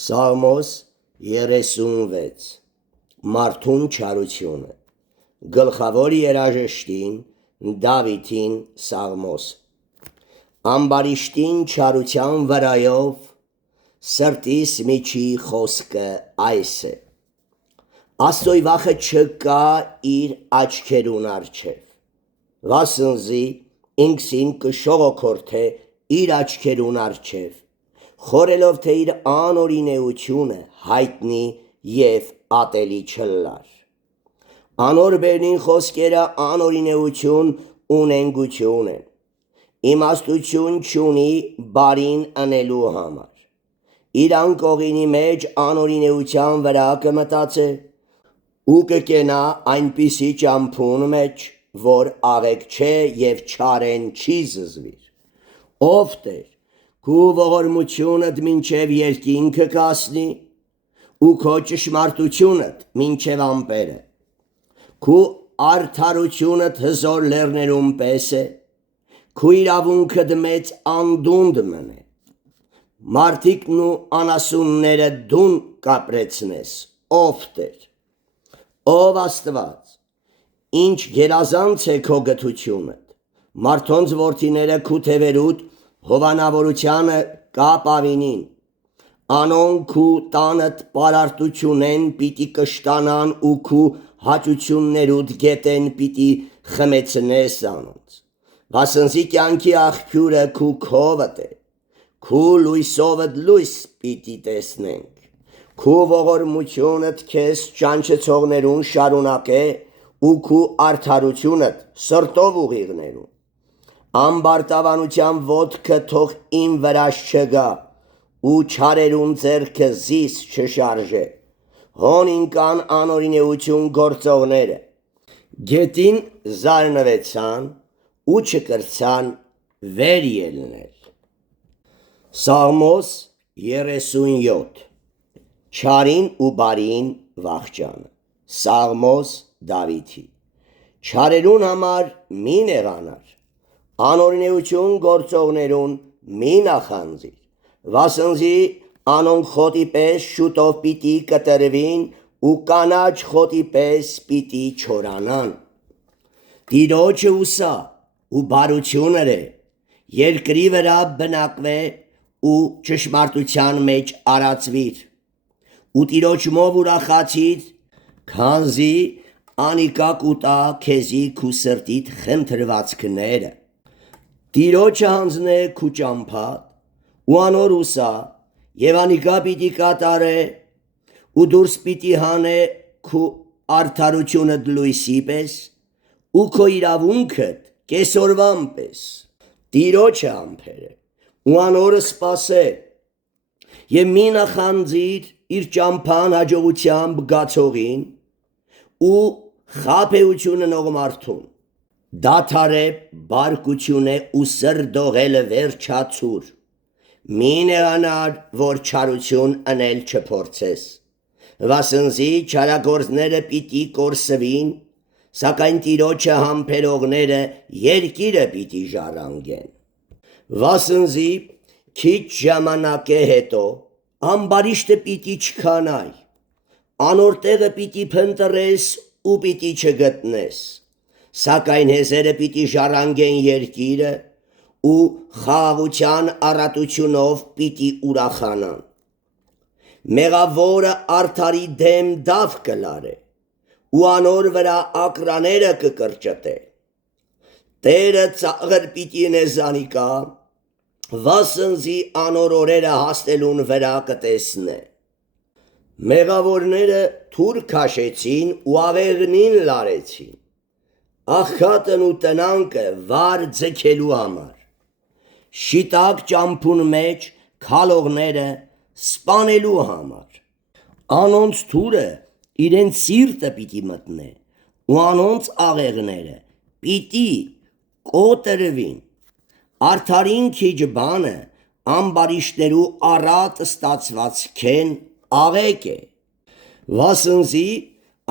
Սաղմոս 36 Մարդուն չարությունը Գլխավոր երաժշտին Դավիթին Սաղմոս Ամբարիշտին չարության վրայով սրտիս միջի խոսքը այս է Աստծոյ վախը չկա իր աչքերուն առջև վասնզի ինքսին կշողոքորթե իր աչքերուն առջև խորելով թե իր անօրինեությունը հայտնի և ատելի չլար Անոր բերնին խոսքերը անօրինեություն ու նենգություն են իմաստություն չունի բարին ընելու համար իր անկողինի մեջ անօրինեության վրա կմտածե ու կկենա այնպիսի ճամփուն մեջ որ աղեկ չէ և չարեն չի զզվիր ով Տեր քու ողորմությունդ մինչև երկինքը կասնի ու քո ճշմարտությունդ մինչև ամպերը քու արդարությունդ հզոր լեռներում պես է քու իրավունքդ մեծ անդունդ մնե մարդիկն ու անասունները դուն կապրեցնես ով Տեր ով Աստված ինչ գերազանց է քո գթությունդ մարդոնց որդիները քու թևերուդ հովանավորությանը կապավինին անոնք քու տանդ պարարտությունեն պիտի կշտանան ու քու հաճություններուդ գետեն պիտի խմեցնես անոնց վասնզի կյանքի աղբյուրը քու քովդ է քու լույսովդ լույս պիտի տեսնենք քու ողորմությունդ քեզ ճանչեցողներուն շարունակե ու քու արդարությունդ սրտով ուղիղներուն ամբարտավանության ոտքը թող իմ վրաս չգա ու չարերուն ձեռքը զիս չշարժե հոնին կան անօրինեություն գործողները գետին զարնվեցան ու չկրցան վեր ելնել Սաղմոս 37 Չարին ու բարին վախճանը Սաղմոս Դավիթի Չարերուն համար մի նեղանար Անօրինեություն գործողներուն մի նախանձիր վասնզի անոնք խոտի պես շուտով պիտի կտրվին ու կանաչ խոտի պես պիտի չորանան Տիրոջը ուսա ու բարությունն է երկրի վրա բնակվե ու ճշմարտության մեջ արածվիր ու Տիրոջմով ուրախացիր քանզի անիկա կուտա քեզի քու սրտիդ խնդրվածքները Տիրոջը հանձնե քու ճամփադ ու անոր ուսա և անիկա պիտի կատարե ու դուրս պիտի հանե քու արդարությունդ լույսի պես ու քո իրավունքդ կեսօրվան պես Տիրոջը համբերե ու անորը սպասե և մի նախանձիր իր ճամփան հաջողությամբ գացողին ու խաբեությունը նող մարդուն դադարե բարկությունը ու սրդողելը վերջացուր մի նեղանար որ չարություն անել չփորձես վասնզի չարագործները պիտի կորսվին սակայն Տիրոջը համբերողները երկիրը պիտի ժառանգեն վասնզի քիչ ժամանակե հետո ամբարիշտը պիտի չքանայ անոր տեղը պիտի փնտրես ու պիտի չգտնես Սակայն հեզերը պիտի ժառանգեն երկիրը ու խաղաղության առատությունով պիտի ուրախանան Մեղավորը արդարի դեմ դավ կլարե ու անոր վրա ակրաները կկրճտե Տերը ծաղր պիտի նեզանիկա վասնզի անոր օրերը հասնելուն վրա կտեսնե Մեղավորները թուր քաշեցին ու ավեղնին լարեցին աղքատն ու տնանկը վար ձգելու համար շիտակ ճամփուն մեջ քալողները սպանելու համար անոնց թուրը իրենց սիրտը պիտի մտնե ու անոնց աղեղները պիտի կոտրվին արդարին քիչ բանը ամբարիշտներու առատ ստացվածքեն աղեկ է վասնզի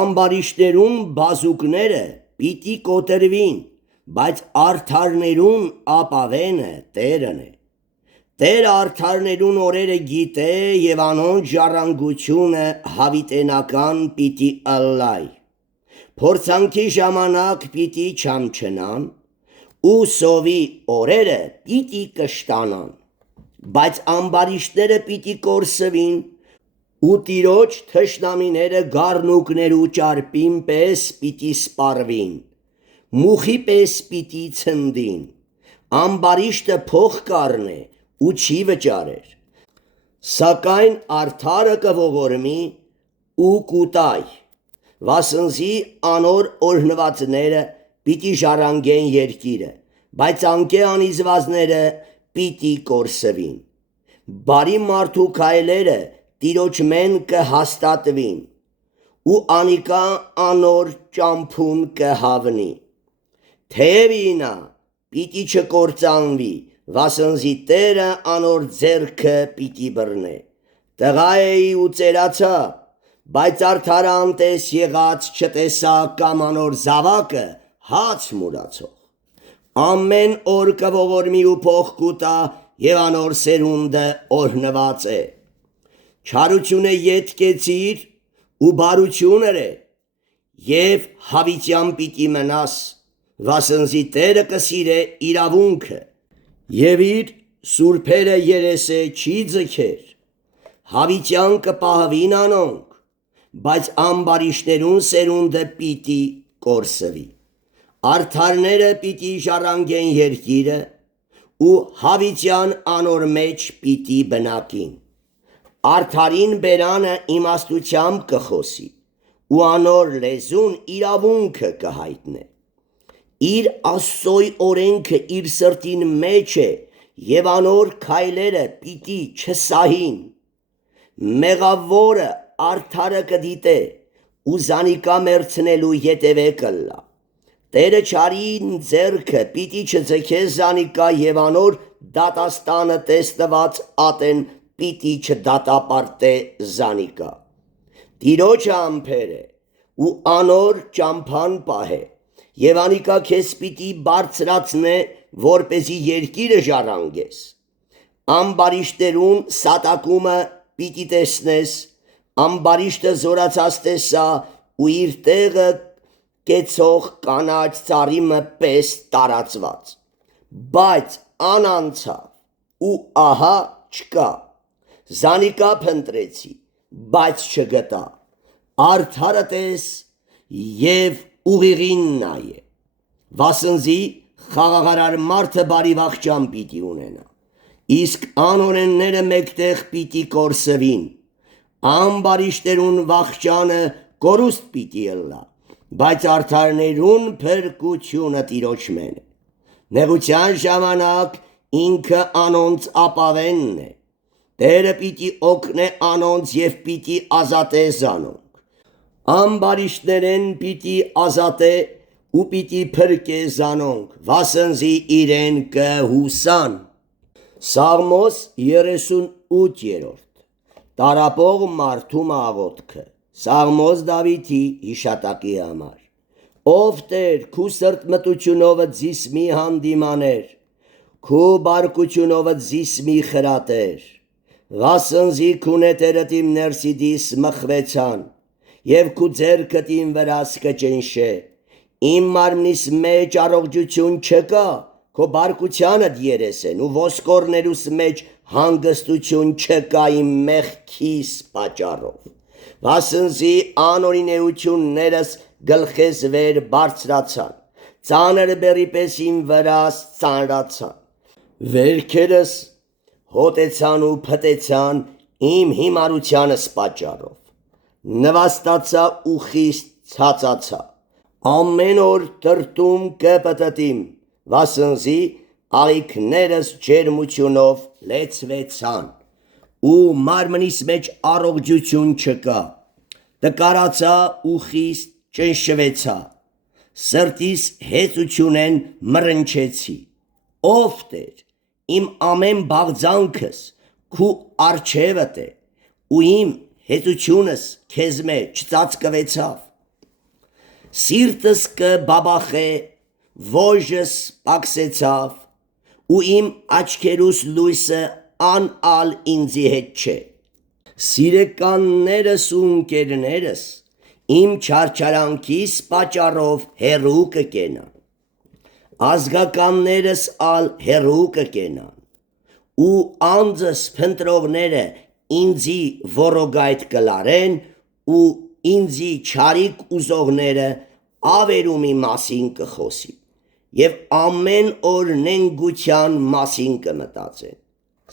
ամբարիշտներուն բազուկները պիտի կոտրվին բայց արդարներուն ապավենը Տերն է Տեր արդարներուն օրերը գիտե եւ անոնց ժառանգությունը հավիտենական պիտի ըլլայ։ Փորձանքի ժամանակ պիտի չամչնան ու սովի օրերը պիտի կշտանան, բայց ամբարիշտները պիտի կորսվին ու տիրոջ թշնամիները գառնուկներու ճարպին պես պիտի սպառվին, մուխի պես պիտի ցնդին, ամբարիշտը փող կառնե ու չի վճարեր, սակայն արդարը կողորմի ու կուտայ, վասնզի անոր օրհնվածները պիտի ժառանգեն երկիրը, բայց անկե անիզվածները պիտի կորսվին, բարի մարդու քայլերը տիրոջմեն կհաստատվին ու անիկա անոր ճամփուն կհավնի, թեևինա պիտի չկործանվի, վասնզի Տերը անոր ձեռքը պիտի բռնե, տղա էի ու ծերացա, բայց արդարը անտես եղած չտեսա կամ անոր զավակը հաց մուրացող, ամեն օր կողորմի ու փող կուտա եւ անոր սերունդը օրհնված է, չարությունը ետքեցիր ու բարությունըր է եւ հավիտյան պիտի մնաս, վասնզի Տերը կսիրե իրավունքը եւ իր սուրբերը երեսե չի ձգեր, հավիտյան կպահվին անոնք, բայց ամբարիշտերուն սերունդը պիտի կորսվի, արդարները պիտի ժառանգեն երկիրը ու հավիտյան անոր մեջ պիտի բնակին, արդարին բերանը իմաստությամբ կխոսի ու անոր լեզուն իրավունքը կհայտնե, իր Աստծոյ օրենքը իր սրտին մեջ է եւ անոր քայլերը պիտի չսահին, մեղավորը արդարը կդիտե ու զանիկա մերցնելու ետևե կլա, Տերը չարին ձեռքը պիտի չձգե զանիկա եւ անոր դատաստանը տեսնված ատեն պիտի չդատապարտե զանիկա, Տիրոջ ամփերը ու անոր ճամփան պահե, եւ անիկա քեզ պիտի բարձրացնե, որպեսի երկիրը ժառանգես, ամբարիշտերուն սատակումը պիտի տեսնես, ամբարիշտը զորացած տեսա ու իր տեղը կեցող կանաչ ծառիմը պես տարածված, բայց անանցավ ու ահա չկա, զանիկա փնտրեցի, բայց չգտա, արդարը տես եւ ուղիղին նայե, վասնզի խաղաղարար մարդը բարի վախճան պիտի ունենա, իսկ անօրենները մեկտեղ պիտի կորսվին, ամբարիշտերուն վախճանը կորուստ պիտի ըլլա, բայց արդարներուն փրկությունը Տիրոջմեն է, նեղության ժամանակ ինքը անոնց ապավենն է, Տերը պիտի օգնե անոնց եւ պիտի ազատե զանոնք, ամբարիշտներեն պիտի ազատե ու պիտի փրկե զանոնք, վասնզի իրեն կհուսան, Սաղմոս 38-րդ, տարապող մարդու աղոթքը, Սաղմոս Դավիթի հիշատակի համար, ով Տեր քու սրտմտությունովը ձիս մի հանդիմաներ, քու բարկությունովը ձիս մի խրատեր, վասնզի քու նետերդ իմ ներսիդիս մխվեցան, եւ քու ձեռքդ իմ վրաս կճնշե, իմ մարմնիս մեջ առողջություն չկա, քո բարկությանդ երես են ու ոսկորներուս մեջ հանգստություն չկա իմ մեղքիս պատճառով, վասնզի անօրինեություններս գլխես վեր բարձրացան, ծանր բերի պես իմ վրաս ծանրացան, վերքերս հոտեցան ու փտեցան իմ հիմարությանս պատճառով, նվաստացա ու խիստ ցածացա, ամեն օր տրտում կպտտիմ, վասնզի աղիքներս ջերմությունով լեցվեցան, ու մարմնիս մեջ առողջություն չկա, տկարացա ու խիստ ճնշվեցա, սրտիս հեծությունեն մռնչեցի, ով Տեր, իմ ամեն բաղձանքս քու առջևդ է, ու իմ հեծությունս քեզ մեջ ծածկվեցավ, սիրտս կբաբախե, ողջս պակսեցավ, ու իմ աչքերուս լույսը անալ ինձի հետ չէ։ Սիրեկաններս ու ընկերներս իմ չարչարանքիս պատճառով հեռու կկենան, ազգականներս ալ հեռու կկենան, ու անձս փնտրողները ինձի որոգայթ կլարեն ու ինձի չարիք ուզողները ավերումի մասին կխոսի եւ ամեն օր նենգության մասին կմտածեն,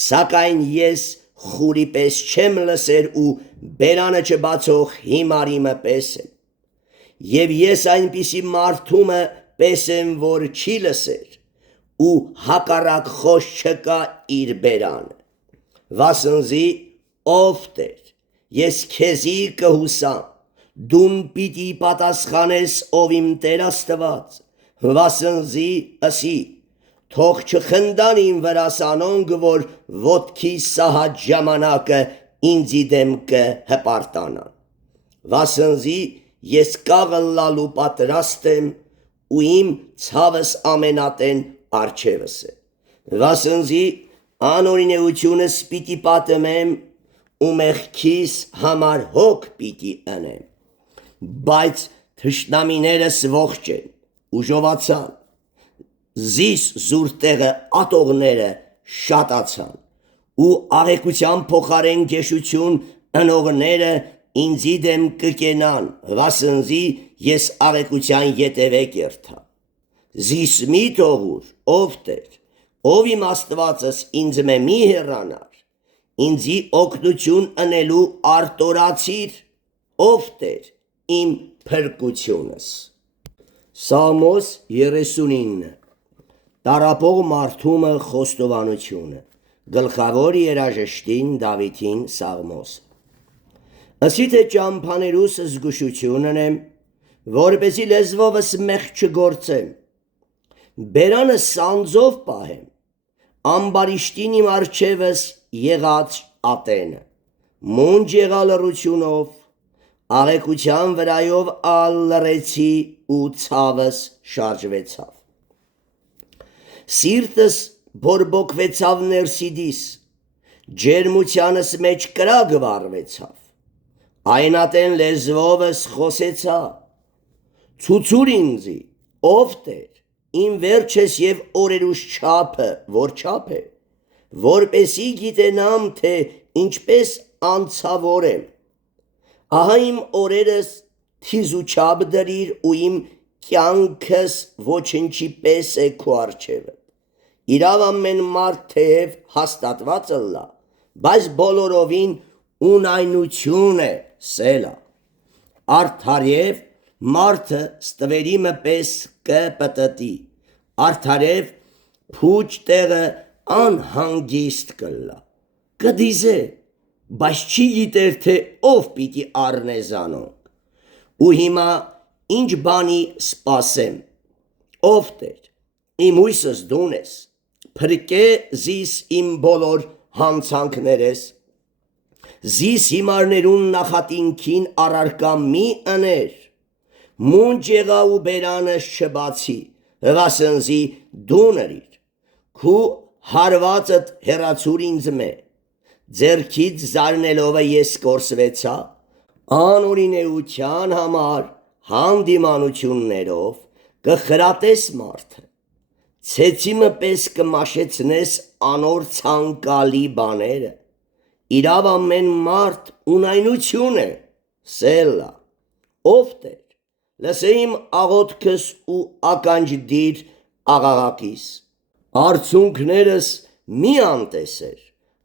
սակայն ես խուրի պես չեմ լսեր ու բերանը չբացող հիմարիմը պես եմ, եւ ես այնպիսի մարդումը պես եմ, որ չի լսեր ու հակառակ խոս չկա իր բերանը, վասնզի ով Տեր, ես քեզի կհուսամ, դուն պիտի պատասխանես ով իմ Տեր Աստված, վասնզի ասի, թող չխնդան իմ վրաս անոնք, որ ոտքի սահած ժամանակը ինձի դեմ կհպարտանան, վասնզի ես կաղլալու պատրաստ եմ ու իմ ցավս ամենատեն արջևս է, վասնզի անօրինեությունս պիտի պատմեմ ու մեղքիս համար հոգ պիտի ընեմ, բայց թշնամիներս ողջ են ու ժողացան, զիս զուր տեղը ատողները շատացան ու աղեկության փոխարեն գեշություն ընողները ինձի դեմ կկենան, վասնզի ես աղեկության ետևե կերթա, զիս մի թողուր, ով Տեր, ով իմ Աստվածս ինձ մի հեռանար, ինձի օգնություն ընելու արտորացիր, ով Տեր, իմ փրկությունս։ Սաղմոս 39 Տարապող մարդումը խոստովանությունը, գլխավոր երաժշտին Դավիթին Սաղմոսը։ Ասի թե ճամփաներուս զգուշություն ունեմ, որպեսզի լեզվովս մեղք չգործեմ, բերանը սանձով պահեմ, ամբարիշտին իմ առջևս եղած ատենը, մունջ եղալ լռությունով, աղեկության վրայով ալ լռեցի ու ցավս շարժվեցավ։ Սիրտս բորբոքվեցավ ներսիդիս, ջերմությանս մեջ կրակ վառվեցավ, այն ատեն լեզվովս խոսեցա, ցուցուր ինձի, ով Տեր, իմ վերջես եւ օրերուս չափը, որ չափ է, որպեսի գիտենամ, թե ինչպես անցավոր եմ, ահա իմ օրերս թիզու չափ դրիր ու իմ կյանքս ոչնչի պես է քո առջևը, իրավ ամեն մարդ թեև հաստատված ըլլա, բայց բոլորովին ունայնություն է սելա, արդարև մարդը ստվերիմը պես կպտտի, արդարև փուչ տեղը անհանգիստ կլա, կդիզե, բայց չի գիտեր, թե ով պիտի առնե զանոնք, ու հիմա ինչ բանի սպասեմ, ով Տեր, իմ հույսս դուն ես, փրկե զիս իմ բոլոր հանցանքներես, զիս հիմարներուն նախատինքին առարկա մի ըներ, մունջ եղա ու բերանս չբացի, վասնզի դուն երիր, քու հարվածդ հեռացուր ինձ մե, ձեռքից զարնելովը ես կորսվեցա, անօրինեության համար հանդիմանություններով կխրատես մարդը, ցեցիմը պես կմաշեցնես անոր ցանկալի բաները, իրավ ամեն մարդ ունայնություն է, սելա, ով Տեր, լսե իմ աղոթքս ու ականջ դիր աղաղակիս, արցունքներս մի անտեսեր,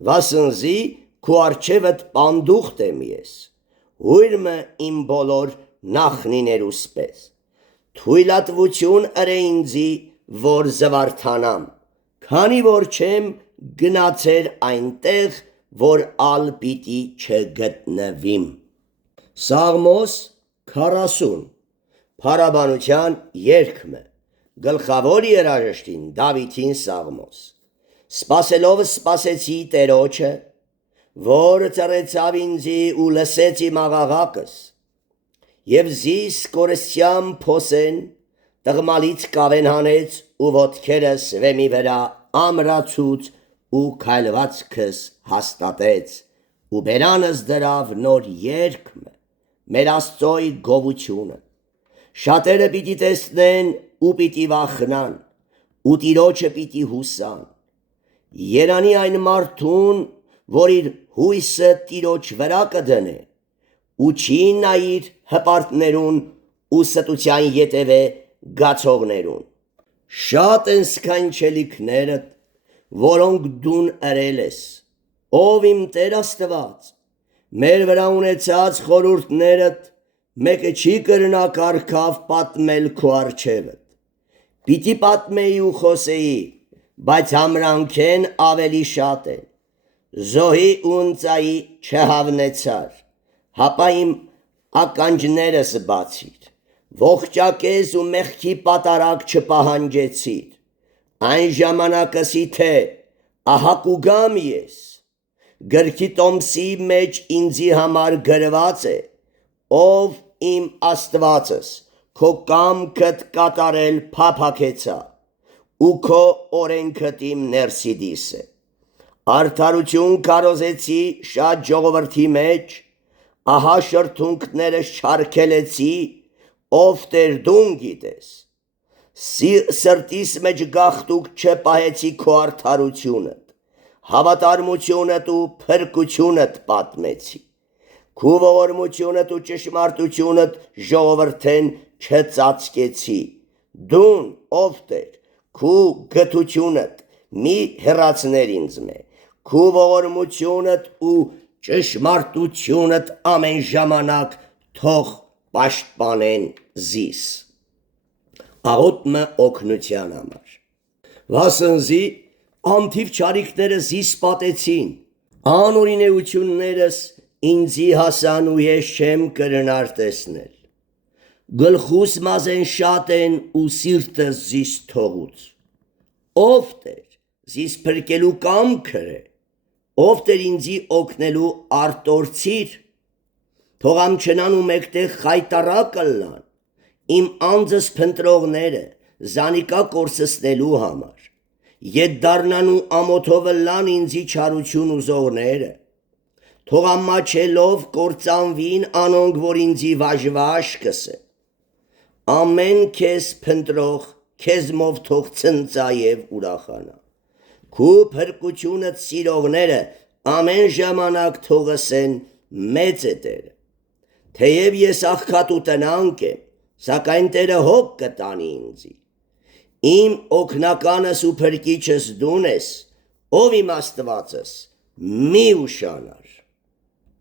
վասնզի քու առջևդ պանդուխտ եմ ես, հույրմը իմ բոլոր նախնիներուս պես, թույլատվություն ըրե ինձի, որ զվարթանամ, քանի որ չեմ գնացեր այնտեղ, որ ալ պիտի չգտնվիմ։ Սաղմոս 40 Փարաբանության երգը, գլխավոր երաժշտին Դավիթին Սաղմոս։ Սպասելով սպասեցի Տերոջը, որ ծռեցավ ինձի ու լսեց իմ աղաղակս, եւ զիս կորստյան փոսեն, տղմալից կավեն հանեց ու ոտքերս վեմի վրա ամրացուց ու քայլվածքս հաստատեց ու բերանս դրավ նոր երգը մեր Աստծոյ գովությունը շատերը պիտի տեսնեն ու պիտի վախնան ու Տիրոջը պիտի հուսան երանի այն մարդուն որ իր հույսը Տիրոջ վրա կդնե ու չի նայիր հպարտներուն ու ստության ետևե գացողներուն շատ են սքանչելիքներդ որոնք դուն արել ես ով իմ Տեր Աստված մեր վրա ունեցած խորհուրդներդ մեկը չի կրնա կարգավ պատմել քո առջևդ պիտի պատմեի ու խոսեի բայց համրանքեն ավելի շատ են զոհի ու ընծայի չհավնեցար հապա իմ ականջներս բացիր ողջակես ու մեղքի պատարակ չպահանջեցիր այն ժամանակսի թե ահա կուգամ ես գրքի տոմսի մեջ ինձի համար գրված է ով իմ Աստվածս քո կամքդ կատարել փափակեցա ու քո օրենքդ իմ ներսիդիս է արդարություն կարոզեցի շատ ժողովրդի մեջ ահա շրթունքներս չարքելեցի ով Տեր դուն գիտես սրտիս մեջ գաղտուկ չպահեցի քո արդարությունդ հավատարմությունդ ու փրկությունդ պատմեցի քու ողորմությունդ ու ճշմարտությունդ ժողովրդեն չծածկեցի դուն ով Տեր քու գթությունդ մի հեռացներ ինձմե քու ողորմությունդ ու ճշմարտությունդ ամեն ժամանակ թող պաշտպանեն զիս աղոթմը օգնության համար վասնզի անթիվ չարիքները զիս պատեցին անօրինեություններս ինձի հասան ու ես չեմ կրնար տեսնել գլխուս մազեն շատ են ու սիրտս զիս թողուց ով Տեր զիս փրկելու կամքր է ով Տեր ինձի օգնելու արտորցիր թող ամչնան ու մեկտեղ խայտարակը լան իմ անձս փնտրողները զանիկա կորսստելու համար ետ դառնան ու ամոթովը լան ինձի չարություն ուզողները թող ամաչելով կործանվին անոնք որ ինձի վաժվաշ կսեն ամեն քեզ փնտրող քեզմով թող ցնծա եւ ուրախանա քու փրկությունդ սիրողները ամեն ժամանակ թող ասեն մեծ է Տերը թեև ես աղքատ ու տնանկ եմ սակայն Տերը հոգ կտանի ինձի իմ օգնականս ու փրկիչս դուն ես ով իմ Աստվածս մի ուշանար